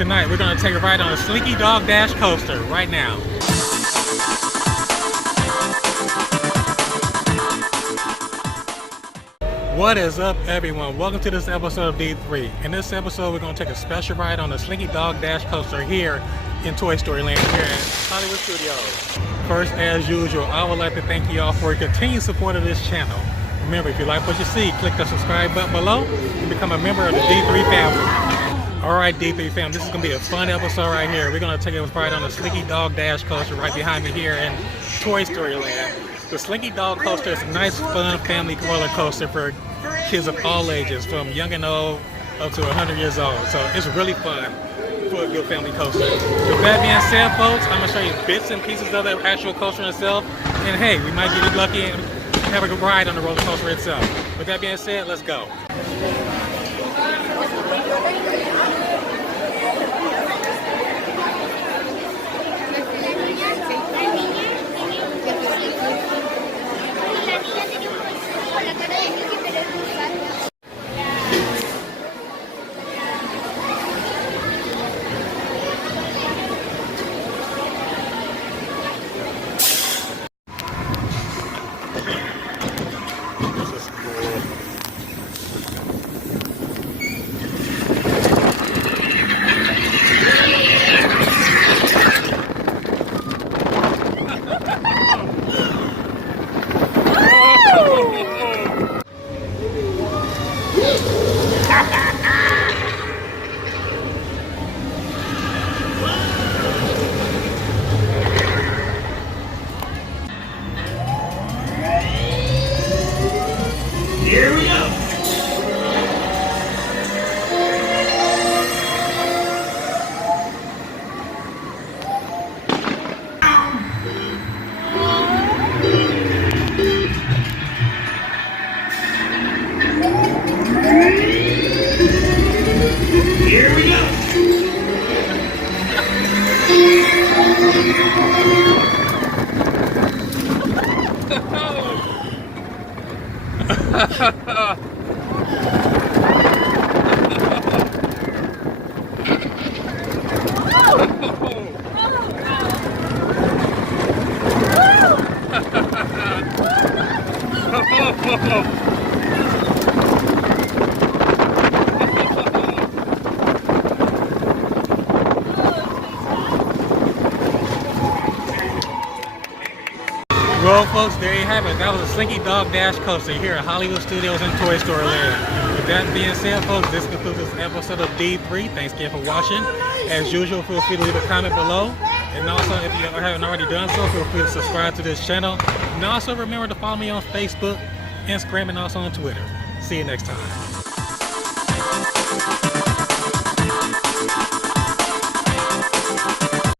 Tonight we're going to take a ride on a Slinky Dog Dash coaster right now. What is up, everyone? Welcome to this episode of D3. In this episode, we're going to take a special ride on the Slinky Dog Dash coaster here in Toy Story Land here at Hollywood Studios. First, as usual, I would like to thank you all for your continued support of this channel. Remember, if you like what you see, click the subscribe button below and become a member of the D3 family. Alright, D3 fam, this is going to be a fun episode right here. We're going to take a ride on the Slinky Dog Dash coaster right behind me here in Toy Story Land. The Slinky Dog coaster is a nice, fun family roller coaster for kids of all ages, from young and old up to 100 years old. So it's really fun for a good family coaster. With that being said, folks, I'm going to show you bits and pieces of the actual coaster itself. And hey, we might get lucky and have a good ride on the roller coaster itself. With that being said, let's go. Here we go! Here we go! Well, folks, there you have it. That was a Slinky Dog Dash coaster here at Hollywood Studios and Toy Story Land. With that being said, folks, this concludes this episode of D3. Thanks again for watching. As usual, feel free to leave a comment below. And also, if you haven't already done so, feel free to subscribe to this channel. And also remember to follow me on Facebook, Instagram, and also on Twitter. See you next time.